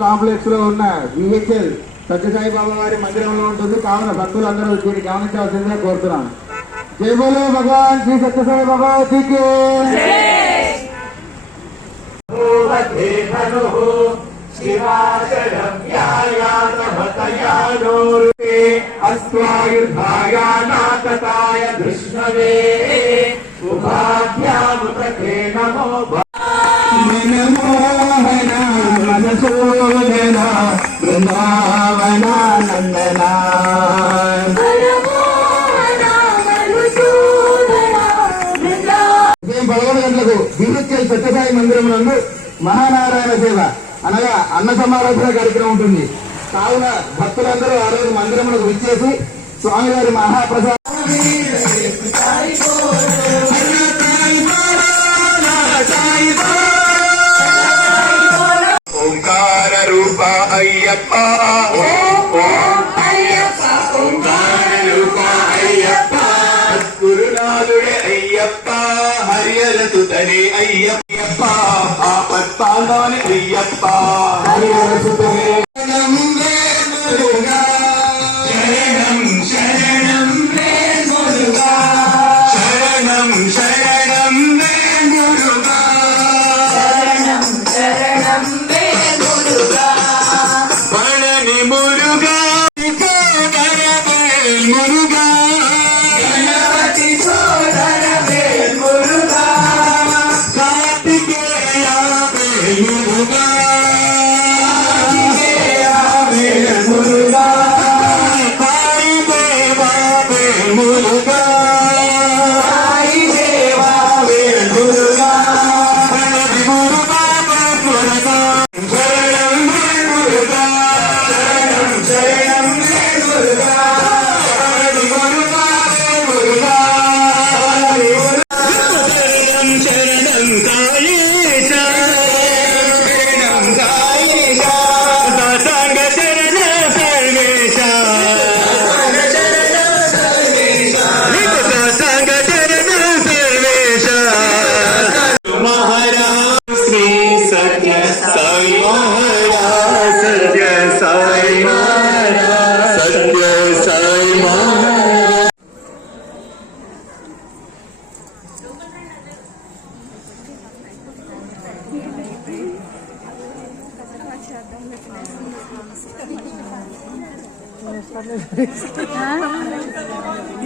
Complex లో ఉన్న VHL Sathya Sai బాబా వారి మందిరంలో ఉంటుంది. కావున భక్తులందరూ దీన్ని గమనించవలసిందిగా కోరుతున్నాను. జై బోలో భగవాన్ శ్రీ సత్యసాయి బాబా జీ కి మధుసూదన బృందావనానందన ఉదయం 11 గంటలకు విహెచ్ఎల్ సత్యసాయి మందిరం నందు మహానారాయణ సేవ అనగా అన్న సమారాధన కార్యక్రమం ఉంటుంది. కావున భక్తులందరూ ఆ రోజు మందిరములకు విచ్చేసి స్వామివారి మహాప్రసాదం ఓంకార రూప అయ్యప్ప ఓంకార రూప అయ్యప్ప గురునాథుడే అయ్యప్ప హరియలతు తనే అయ్యప్ప ఆపత్తాలోని అయ్యప్ప హరియలతు తనే శరణం శరణం రే మురుగా శరణం శరణం రే మురుగా శరణం శరణం రే మురుగా పళని మురుగా మురుగా గణపతి సోదర వేల్ మురుగా కార్తికేయ వేల్ మురుగా కార్తికేయ వేల్ మురుగా కాళీ దేవా వేల్ మురుగా కాళీ దేవా వేల్ మురుగా గణపతి మురుగా మురుగా శరణం వేల్ మురుగా శరణం శరణం వేల్ మురుగా శరణం కాళీశ శరణం కాళీశ సాంగ శరణ సర్వేశ సాంగ శరణ సర్వేశ మహారాజ్ శ్రీ సత్య సాయి మహారాజ్ సత్య సాయి మహారాజ్ సత్య సాయి మహారాజ్ हाँ